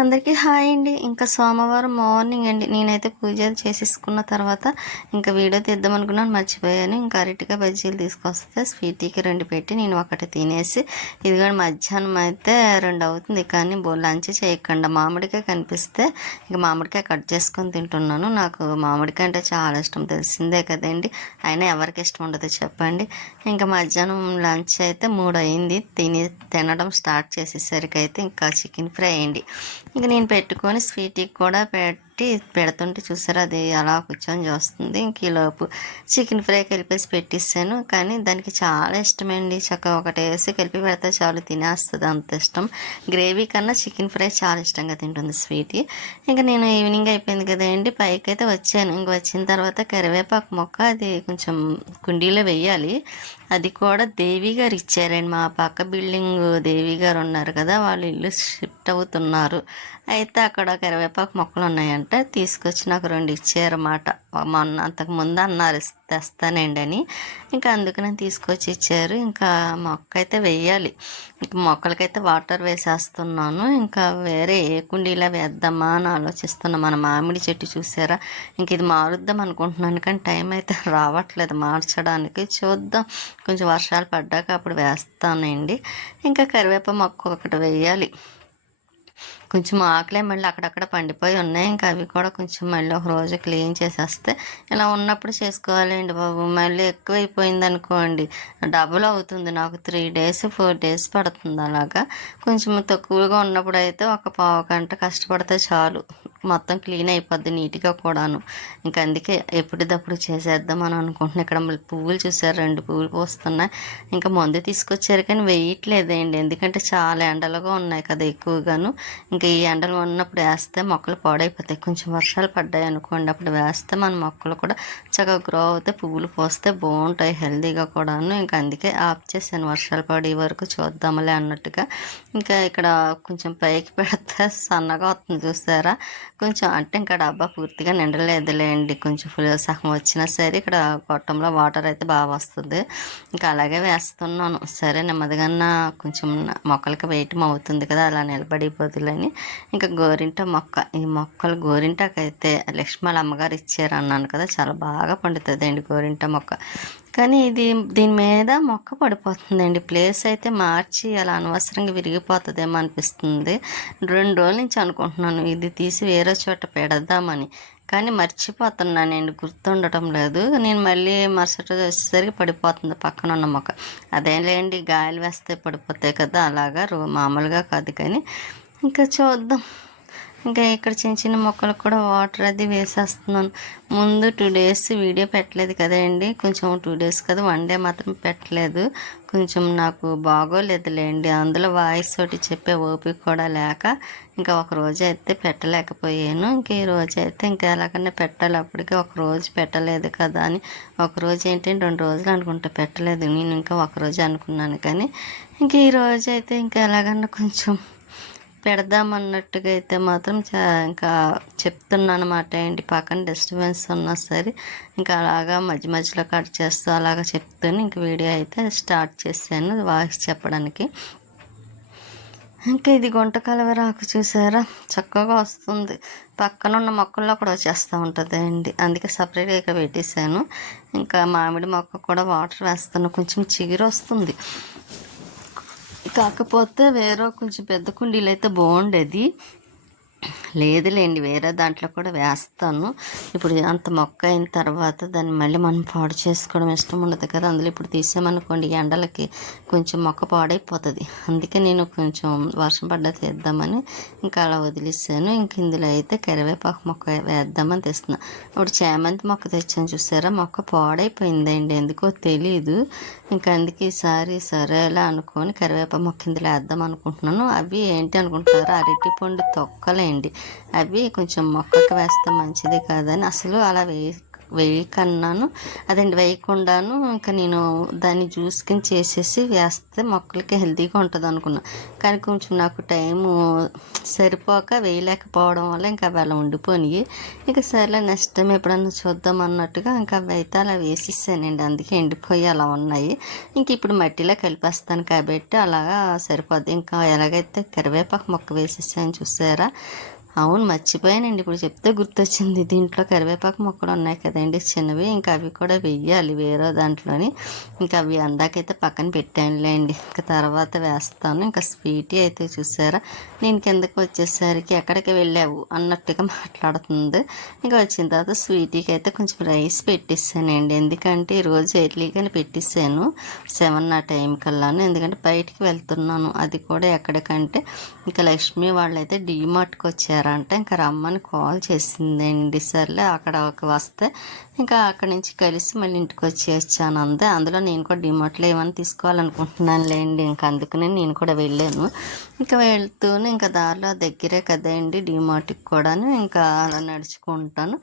అందరికీ హాయ్ అండి. ఇంకా సోమవారం మార్నింగ్ అండి. నేనైతే పూజ చేసేసుకున్న తర్వాత ఇంకా వీడియో తీద్దాం అనుకున్నాను, మర్చిపోయాను. ఇంకా అరటిగా బజ్జీలు తీసుకొస్తే స్వీటీకి 2 పెట్టి నేను ఒకటి తినేసి, ఇదిగో మధ్యాహ్నం అయితే 2 అవుతుంది కానీ లంచ్ చేయకుండా మామిడికాయ కనిపిస్తే ఇక మామిడికాయ కట్ చేసుకొని తింటున్నాను. నాకు మామిడికాయ అంటే చాలా ఇష్టం, తెలిసిందే కదండి. అయినా ఎవరికి ఇష్టం ఉండదు చెప్పండి. ఇంకా మధ్యాహ్నం లంచ్ అయితే 3 అయింది. తినడం స్టార్ట్ చేసేసరికి అయితే ఇంకా చికెన్ ఫ్రై అయింది. ఇంక నేను పెట్టుకొని స్వీట్కి కూడా పెడుతుంటే చూసారా, అది అలా కూర్చొని చూస్తుంది. ఇంక ఈలోపు చికెన్ ఫ్రై కలిపేసి పెట్టిస్తాను. కానీ దానికి చాలా ఇష్టమండి. చక్కగా ఒకటి వేసి కలిపి పెడితే చాలు తినేస్తుంది, అంత ఇష్టం. గ్రేవీ కన్నా చికెన్ ఫ్రై చాలా ఇష్టంగా తింటుంది స్వీట్. ఇంకా నేను ఈవినింగ్ అయిపోయింది కదండి, పైకి అయితే వచ్చాను. ఇంక వచ్చిన తర్వాత కరివేపాకు మొక్క అది కొంచెం కుండీలో వెయ్యాలి. అది కూడా దేవి గారు ఇచ్చారండి. మా పక్క బిల్డింగ్ దేవి గారు ఉన్నారు కదా, వాళ్ళు ఇల్లు షిఫ్ట్ అవుతున్నారు. అయితే అక్కడ కరివేపాకు మొక్కలు ఉన్నాయంటే తీసుకొచ్చి నాకు 2 ఇచ్చారన్నమాట. మొన్న అంతకు ముందు అన్నారు తెస్తానండి అని. ఇంకా అందుకనే తీసుకొచ్చి ఇచ్చారు. ఇంకా మొక్క అయితే వెయ్యాలి. ఇంక మొక్కలకైతే వాటర్ వేసేస్తున్నాను. ఇంకా వేరే ఏ కుండీలో వేద్దామా అని ఆలోచిస్తున్నా. మన మామిడి చెట్టు చూసారా, ఇంక ఇది మారుద్దాం అనుకుంటున్నాను కానీ టైం అయితే రావట్లేదు మార్చడానికి. చూద్దాం, కొంచెం వర్షాలు పడ్డాక అప్పుడు వేస్తానండి. ఇంకా కరివేప మొక్క ఒకటి వేయాలి. కొంచెం ఆకులే మళ్ళీ అక్కడక్కడ పండిపోయి ఉన్నాయి. ఇంకా అవి కూడా కొంచెం మళ్ళీ ఒక రోజు క్లీన్ చేసేస్తే, ఇలా ఉన్నప్పుడు చేసుకోవాలండి బాబు. మళ్ళీ ఎక్కువైపోయింది అనుకోండి డబుల్ అవుతుంది. నాకు 3 డేస్ 4 డేస్ పడుతుంది. అలాగా కొంచెం తక్కువగా ఉన్నప్పుడు అయితే ఒక పావు గంట కష్టపడితే చాలు, మొత్తం క్లీన్ అయిపోద్ది నీట్గా కూడాను. ఇంకా అందుకే ఎప్పటిదప్పుడు చేసేద్దాం అని అనుకుంటున్నాను. ఇక్కడ పువ్వులు చూసారు, 2 పువ్వులు పూస్తున్నాయి. ఇంకా మందు తీసుకొచ్చారు కానీ వేయట్లేదండి, ఎందుకంటే చాలా ఎండలుగా ఉన్నాయి కదా ఎక్కువగాను. ఇంకా ఈ ఎండలు ఉన్నప్పుడు వేస్తే మొక్కలు పాడైపోతాయి. కొంచెం వర్షాలు పడ్డాయి అనుకోండి, అప్పుడు వేస్తే మన మొక్కలు కూడా చక్కగా గ్రో అవుతాయి, పువ్వులు పోస్తే బాగుంటాయి హెల్తీగా కూడాను. ఇంకా అందుకే ఆఫ్ చేశాను, వర్షాలు పడే వరకు చూద్దాంలే అన్నట్టుగా. ఇంకా ఇక్కడ కొంచెం పైకి పెడితే సన్నగా వస్తుంది చూసారా, కొంచెం అంటే ఇంకా డబ్బా పూర్తిగా నిండలేదులేండి. కొంచెం సగం వచ్చినా సరే ఇక్కడ గొట్టంలో వాటర్ అయితే బాగా వస్తుంది. ఇంకా అలాగే వేస్తున్నాను. సరే నెమ్మదిగా కొంచెం మొక్కలకి వేయటం అవుతుంది కదా, అలా నిలబడిపోతులని. ఇంకా గోరింట మొక్క, ఈ మొక్కలు గోరింటకైతే లక్ష్మణ అమ్మగారు ఇచ్చారు అన్నాను కదా, చాలా బాగా పండుతుంది అండి గోరింట మొక్క. కానీ దీని మీద మొక్క పడిపోతుందండి. ప్లేస్ అయితే మార్చి అలా అనవసరంగా విరిగిపోతుందేమో అనిపిస్తుంది. 2 రోజుల నుంచి అనుకుంటున్నాను ఇది తీసి వేరే చోట పెడదామని, కానీ మర్చిపోతున్నానండి, గుర్తుండటం లేదు. నేను మళ్ళీ మరుసటి రోజు వచ్చేసరికి పడిపోతుంది పక్కన ఉన్న మొక్క. అదేంలేండి, గాయాలు వేస్తే పడిపోతాయి కదా, అలాగా మామూలుగా కాదు. కానీ ఇంకా చూద్దాం. ఇంకా ఇక్కడ చిన్న చిన్న మొక్కలకు కూడా వాటర్ అది వేసేస్తున్నాను. ముందు 2 డేస్ వీడియో పెట్టలేదు కదండి, కొంచెం 2 డేస్ కదా 1 డే మాత్రం పెట్టలేదు. కొంచెం నాకు బాగోలేదులేండి, అందులో వాయిస్ తోటి చెప్పే ఓపిక కూడా లేక ఇంకా ఒక రోజు అయితే పెట్టలేకపోయాను. ఇంక ఈ రోజు అయితే ఇంకా ఎలాగన్నా పెట్టాలి, అప్పటికే ఒక రోజు పెట్టలేదు కదా అని. ఒక రోజు ఏంటంటే 2 రోజులు అనుకుంటా పెట్టలేదు నేను, ఇంకా ఒక రోజు అనుకున్నాను. కానీ ఇంక ఈ రోజు అయితే ఇంకా ఎలాగన్నా కొంచెం పెడదామన్నట్టుగా అయితే మాత్రం ఇంకా చెప్తున్నాను అన్నమాట. ఏంటి పక్కన డిస్టర్బెన్స్ ఉన్నా సరే ఇంకా అలాగా మధ్య మధ్యలో కట్ చేస్తూ అలాగా చెప్తాను. ఇంక వీడియో అయితే స్టార్ట్ చేశాను వాయిస్ చెప్పడానికి. ఇంకా ఇది గుంట కలవరాకు చూసారా, చక్కగా వస్తుంది. పక్కన ఉన్న మొక్కల్లో కూడా వచ్చేస్తూ ఉంటుంది అండి, అందుకే సపరేట్గా ఇక్కడ పెట్టేశాను. ఇంకా మామిడి మొక్క కూడా వాటర్ వేస్తాను, కొంచెం చిగురు వస్తుంది. కాకపోతే వేరే కొంచెం పెద్ద కుండీలు అయితే బాగుండేది, లేదులేండి వేరే దాంట్లో కూడా వేస్తాను. ఇప్పుడు అంత మొక్క అయిన తర్వాత దాన్ని మళ్ళీ మనం పాడు చేసుకోవడం ఇష్టం ఉండదు కదా, అందులో ఇప్పుడు తీసామనుకోండి ఎండలకి కొంచెం మొక్క పాడైపోతుంది. అందుకే నేను కొంచెం వర్షం పడ్డా తీద్దామని ఇంకా అలా వదిలేసాను. ఇంక ఇందులో అయితే కరివేపాకు మొక్క వేద్దామని తెస్తున్నా. ఇప్పుడు చామంతి మొక్క తెచ్చాను చూసారా, మొక్క పాడైపోయిందండి, ఎందుకో తెలీదు. ఇంకా అందుకే ఈసారి సరేలా అనుకొని కరివేపాకు మొక్క ఇందులో వేద్దాం అనుకుంటున్నాను. అవి ఏంటి అనుకుంటారా, అరటిపండు తొక్కలేండి. అవి కొంచెం మొక్కకి వేస్తే మంచిది కాదని అసలు అలా వేయకన్నాను అదండి వేయకుండాను ఇంకా నేను దాన్ని జ్యూస్ కింద చేసేసి వేస్తే మొక్కలకి హెల్తీగా ఉంటుంది అనుకున్నా. కానీ కొంచెం నాకు టైము సరిపోక వేయలేకపోవడం వల్ల ఇంకా అవి అలా ఉండిపోయినాయి. ఇక సరేలే నెక్స్ట్ టైం ఎప్పుడన్నా చూద్దాం అన్నట్టుగా ఇంకా అవి అయితే అలా వేసేసానండి. అందుకే ఎండిపోయి అలా ఉన్నాయి. ఇంక ఇప్పుడు మట్టిలో కలిపేస్తాను కాబట్టి అలాగా సరిపోద్ది. ఇంకా ఎలాగైతే కరివేపాకు మొక్క వేసేసాను చూసారా. అవును, మర్చిపోయానండి, ఇప్పుడు చెప్తే గుర్తొచ్చింది. దీంట్లో కరివేపాకు మొక్కలు ఉన్నాయి కదండి చిన్నవి, ఇంకా అవి కూడా వెయ్యాలి వేరే దాంట్లోని. ఇంకా అవి అందాకైతే పక్కన పెట్టానులేండి, ఇంకా తర్వాత వేస్తాను. ఇంకా స్వీటీ అయితే చూసారా నేను కిందకి వచ్చేసరికి ఎక్కడికి వెళ్ళావు అన్నట్టుగా మాట్లాడుతుంది. ఇంకా వచ్చిన తర్వాత స్వీటీకి అయితే కొంచెం రైస్ పెట్టిస్తానండి, ఎందుకంటే ఈరోజు ఎర్లీగానే పెట్టిస్తాను 7 ఆ టైం కల్లాను, ఎందుకంటే బయటికి వెళ్తున్నాను. అది కూడా ఎక్కడికంటే ఇంకా లక్ష్మి వాళ్ళైతే డీమార్ట్కి వచ్చారంట. ఇంకా రమ్మని కాల్ చేసిందండి. సర్లే అక్కడ వస్తే ఇంకా అక్కడి నుంచి కలిసి మళ్ళీ ఇంటికి వచ్చేసాను అంతే. అందులో నేను కూడా డీమార్ట్లో ఏమైనా తీసుకోవాలనుకుంటున్నానులేండి, ఇంకా అందుకనే నేను కూడా వెళ్ళాను. ఇంకా వెళ్తూనే ఇంకా దారిలో దగ్గరే కదండి డీమార్ట్కి కూడాను, ఇంకా అలా నడుచుకుంటాను.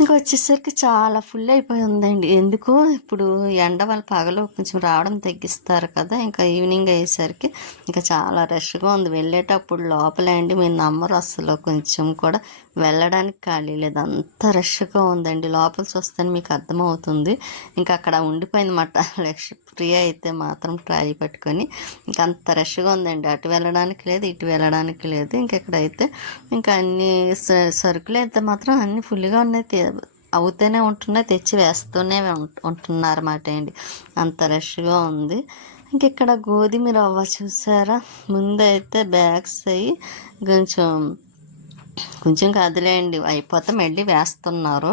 ఇంకా వచ్చేసరికి చాలా ఫుల్ అయిపోయి ఉందండి. ఎందుకో ఇప్పుడు ఎండ వాళ్ళు పగలు కొంచెం రావడం తగ్గిస్తారు కదా, ఇంకా ఈవినింగ్ అయ్యేసరికి ఇంకా చాలా రష్గా ఉంది. వెళ్ళేటప్పుడు లోపల అండి మీరు నమ్మరు, అసలు కొంచెం కూడా వెళ్ళడానికి ఖాళీ లేదు, అంత రష్గా ఉందండి. లోపల చూస్తే మీకు అర్థమవుతుంది. ఇంకా అక్కడ ఉండిపోయిందన్నమాట ప్రియ అయితే మాత్రం ట్రాలీ పట్టుకొని. ఇంకా అంత రష్గా ఉందండి, అటు వెళ్ళడానికి లేదు ఇటు వెళ్ళడానికి లేదు. ఇంకెక్కడైతే ఇంకా అన్ని సరుకులు అయితే మాత్రం అన్ని ఫుల్గా ఉన్నాయి, అవుతూనే ఉంటున్నాయి, తెచ్చి వేస్తూనే ఉంటున్నారన్నమాట అండి, అంత రష్గా ఉంది. ఇంకెక్కడ గోధుమ రవ్వ చూసారా, ముందైతే బ్యాగ్స్ అయ్యి కొంచెం కాదులేండి అయిపోతే మళ్ళీ వేస్తున్నారు.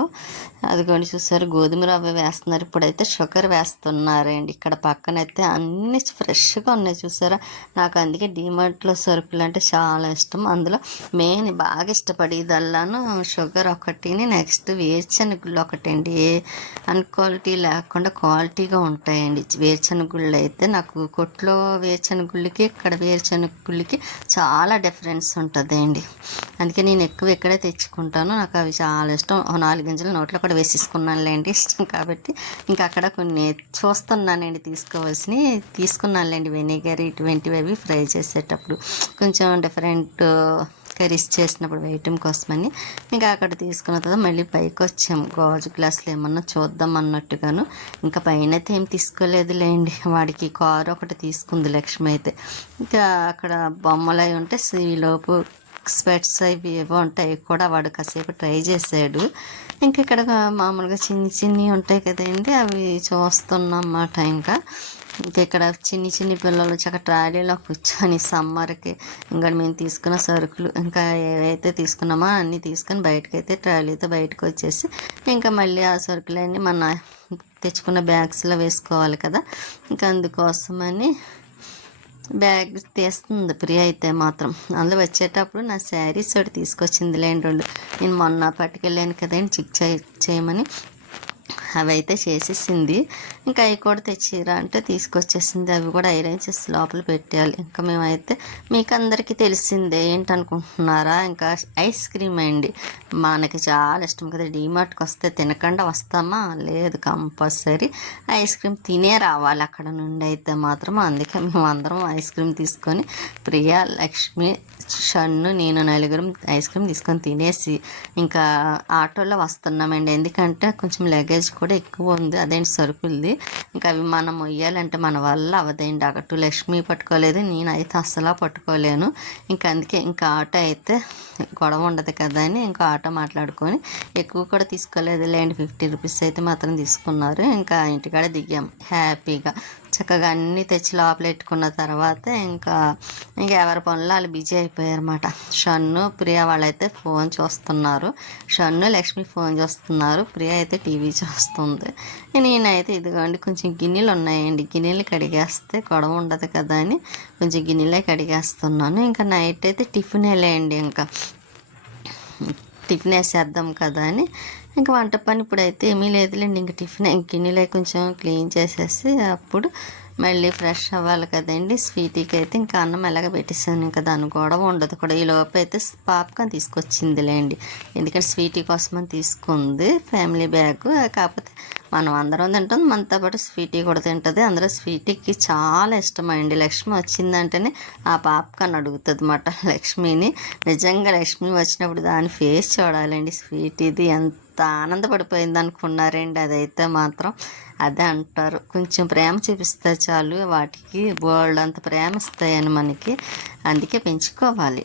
అదిగోండి చూసారు గోధుమ రవ్వ వేస్తున్నారు, ఇప్పుడైతే షుగర్ వేస్తున్నారండి. ఇక్కడ పక్కనైతే అన్ని ఫ్రెష్గా ఉన్నాయి చూసారా. నాకు అందుకే డీమార్ట్లో సరుకులు అంటే చాలా ఇష్టం. అందులో మెయిన్ బాగా ఇష్టపడేదల్లాను షుగర్ ఒకటిని, నెక్స్ట్ వేరుశనగుళ్ళు ఒకటండి. ఏ అన్క్వాలిటీ లేకుండా క్వాలిటీగా ఉంటాయండి వేరుశనగుళ్ళు అయితే. నాకు కొట్లో వేరుశనగుళ్ళకి ఇక్కడ వేరుశనగుళ్ళకి చాలా డిఫరెన్స్ ఉంటుందండి, అందుకే నేను ఎక్కువ ఇక్కడే తెచ్చుకుంటాను. నాకు అవి చాలా ఇష్టం. 4 గింజలు నోట్లో కూడా వేసేసుకున్నానులేండి, ఇష్టం కాబట్టి. ఇంకా అక్కడ కొన్ని చూస్తున్నానండి తీసుకోవాల్సినవి, తీసుకున్నానులేండి. వెనిగర్ ఇటువంటివి అవి ఫ్రై చేసేటప్పుడు కొంచెం డిఫరెంట్ కర్రీస్ చేసినప్పుడు వేయటం కోసమని ఇంకా అక్కడ తీసుకున్న తర్వాత మళ్ళీ పైకి వచ్చాము. గాజు గ్లాసులు ఏమన్నా చూద్దాం అన్నట్టుగాను. ఇంకా పైన అయితే ఏం తీసుకోలేదులేండి, వాడికి కారు ఒకటి తీసుకుంది లక్ష్మి అయితే. ఇంకా అక్కడ బొమ్మలు అవి ఉంటే ఈలోపు స్పెట్స్ అవి ఏవో ఉంటాయి కూడా వాడు కాసేపు ట్రై చేశాడు. ఇంకా ఇక్కడ మామూలుగా చిన్ని ఉంటాయి కదండి, అవి చూస్తున్నాం అన్నమాట. ఇంకా ఇక్కడ చిన్ని పిల్లలు చక్కగా ట్రాలీలో కూర్చొని సమ్మర్కి ఇంకా మేము తీసుకున్న సరుకులు ఇంకా ఏవైతే తీసుకున్నామో అన్నీ తీసుకొని బయటకైతే ట్రాలీతో బయటకు వచ్చేసి ఇంకా మళ్ళీ ఆ సరుకులన్నీ మన తెచ్చుకున్న బ్యాగ్స్లో వేసుకోవాలి కదా, ఇంకా అందుకోసమని బ్యాగ్ తీస్తుంది ప్రియ అయితే మాత్రం. అందులో వచ్చేటప్పుడు నా శారీస్ ఒకటి తీసుకొచ్చింది లేండి 2. నేను మొన్న పట్టుకెళ్ళాను కదండి చిక్ చేయమని, అవి అయితే చేసేసింది. ఇంకా అవి కూడా తెచ్చిరా అంటే తీసుకొచ్చేసింది. అవి కూడా ఐరన్ చేసి లోపల పెట్టేయాలి. ఇంకా మేమైతే మీకు అందరికీ తెలిసిందే ఏంటనుకుంటున్నారా, ఇంకా ఐస్ క్రీమ్ అండి. మనకి చాలా ఇష్టం కదా, డీమార్ట్కి వస్తే తినకుండా వస్తామా, లేదు కంపల్సరీ ఐస్ క్రీమ్ తినే రావాలి అక్కడ నుండి అయితే మాత్రం. అందుకే మేము అందరం ఐస్ క్రీమ్ తీసుకొని ప్రియా, లక్ష్మి, షన్ను, నేను నలుగురం ఐస్ క్రీమ్ తీసుకొని తినేసి ఇంకా ఆటోలో వస్తున్నామండి. ఎందుకంటే కొంచెం లగేజ్ కూడా ఎక్కువ ఉంది, అదేంటి సరుకులది. ఇంకా అవి మనం మొయ్యాలంటే మన వల్ల అవదేంటి. అటు లక్ష్మి పట్టుకోలేదు, నేనైతే అస్సలు పట్టుకోలేను. ఇంకా అందుకే ఇంకా ఆటో అయితే గొడవ ఉండదు కదా అని ఇంకా ఆటో మాట్లాడుకొని ఎక్కువ కూడా తీసుకోలేదు లేండి, 50 రూపీస్ అయితే మాత్రం తీసుకున్నారు. ఇంకా ఇంటికాడ దిగాం హ్యాపీగా. చక్కగా అన్నీ తెచ్చి లోపల పెట్టుకున్న తర్వాత ఇంకా ఎవరి పనులు వాళ్ళు బిజీ అయిపోయారన్నమాట. షన్ను, ప్రియ వాళ్ళైతే ఫోన్ చూస్తున్నారు. షన్ను, లక్ష్మి ఫోన్ చూస్తున్నారు, ప్రియ అయితే టీవీ చూస్తుంది. నేనైతే ఇదిగోండి కొంచెం గిన్నెలు ఉన్నాయండి, గిన్నెలు కడిగేస్తే గొడవ ఉండదు కదా అని కొంచెం గిన్నెలే కడిగేస్తున్నాను. ఇంకా నైట్ అయితే టిఫిన్ వెళ్ళేయండి, ఇంకా టిఫిన్ వేసేద్దాం కదా అని. ఇంకా వంట పని ఇప్పుడైతే ఏమీ లేదులేండి, ఇంక టిఫిన్ గిన్నెలే కొంచెం క్లీన్ చేసేసి అప్పుడు మళ్ళీ ఫ్రెష్ అవ్వాలి కదండి. స్వీటీకి అయితే ఇంకా అన్నం ఎలాగ పెట్టేసాను, ఇంకా దాని గొడవ ఉండదు కూడా. ఈ లోపు అయితే పాప్కార్న్ తీసుకొచ్చిందిలేండి, ఎందుకంటే స్వీటీ కోసం అని తీసుకుంది ఫ్యామిలీ బ్యాగ్. కాకపోతే మనం అందరం తింటాం, మనతో పాటు స్వీటీ కూడా తింటుంది. అందులో స్వీటీకి చాలా ఇష్టం అండి. లక్ష్మి వచ్చిందంటేనే ఆ పాప్కార్న్ అడుగుతుంది అన్నమాట లక్ష్మిని. నిజంగా లక్ష్మి వచ్చినప్పుడు దాని ఫేస్ చూడాలండి. స్వీటీది ఎంత ఆనందపడిపోయింది అనుకున్నారండి. అదైతే మాత్రం అదే అంటారు, కొంచెం ప్రేమ చూపిస్తే చాలు వాటికి బోల్డ్ అంత ప్రేమ ఇస్తాయని మనకి, అందుకే పెంచుకోవాలి.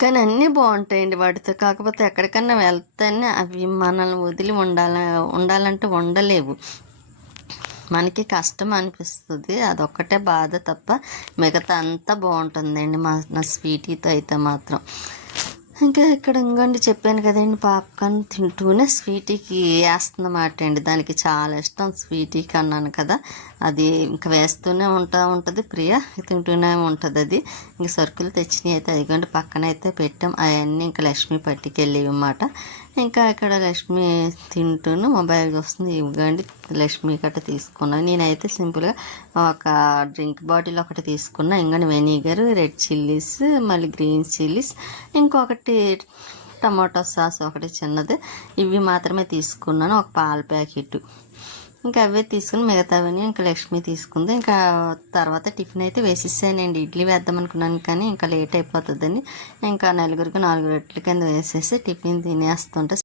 కానీ అన్నీ బాగుంటాయండి వాటితో. కాకపోతే ఎక్కడికన్నా వెళ్తేనే అవి మనల్ని వదిలి ఉండాలంటే ఉండలేవు. మనకి కష్టం అనిపిస్తుంది, అదొక్కటే బాధ తప్ప మిగతా అంతా బాగుంటుందండి నా స్వీటీతో అయితే మాత్రం. ఇంకా ఇక్కడ ఇంకోండి చెప్పాను కదండి, పాప్కార్న్ తింటూనే స్వీటీకి వేస్తుందన్నమాట అండి. దానికి చాలా ఇష్టం స్వీటీకి అన్నాను కదా, అది ఇంకా వేస్తూనే ఉంటుంది ప్రియ, తింటూనే ఉంటుంది అది. ఇంక సరుకులు తెచ్చినాయి అయితే అదిగోండి పక్కన అయితే పెట్టాం. అవన్నీ ఇంకా లక్ష్మి పట్టుకెళ్ళేవి అన్నమాట. ఇంకా ఇక్కడ లక్ష్మి తింటూను మొబైల్ చూస్తుంది. ఇవ్వండి లక్ష్మి గట్ట తీసుకున్నాను. నేనైతే సింపుల్గా ఒక డ్రింక్ బాటిల్ ఒకటి తీసుకున్నా, ఇంకా వెనిగర్, రెడ్ చిల్లీస్, మళ్ళీ గ్రీన్ చిల్లీస్, ఇంకొకటి టమాటో సాస్ ఒకటి చిన్నది, ఇవి మాత్రమే తీసుకున్నాను. ఒక పాల ప్యాకెట్, ఇంకా అవే తీసుకుని మిగతావని ఇంకా లక్ష్మి తీసుకుంది. ఇంకా తర్వాత టిఫిన్ అయితే వేసేసానండి. ఇడ్లీ వేద్దాం అనుకున్నాను కానీ ఇంకా లేట్ అయిపోతుందని ఇంకా నలుగురికి 4 రొట్టెల కింద వేసేసి టిఫిన్ తినేస్తుంటే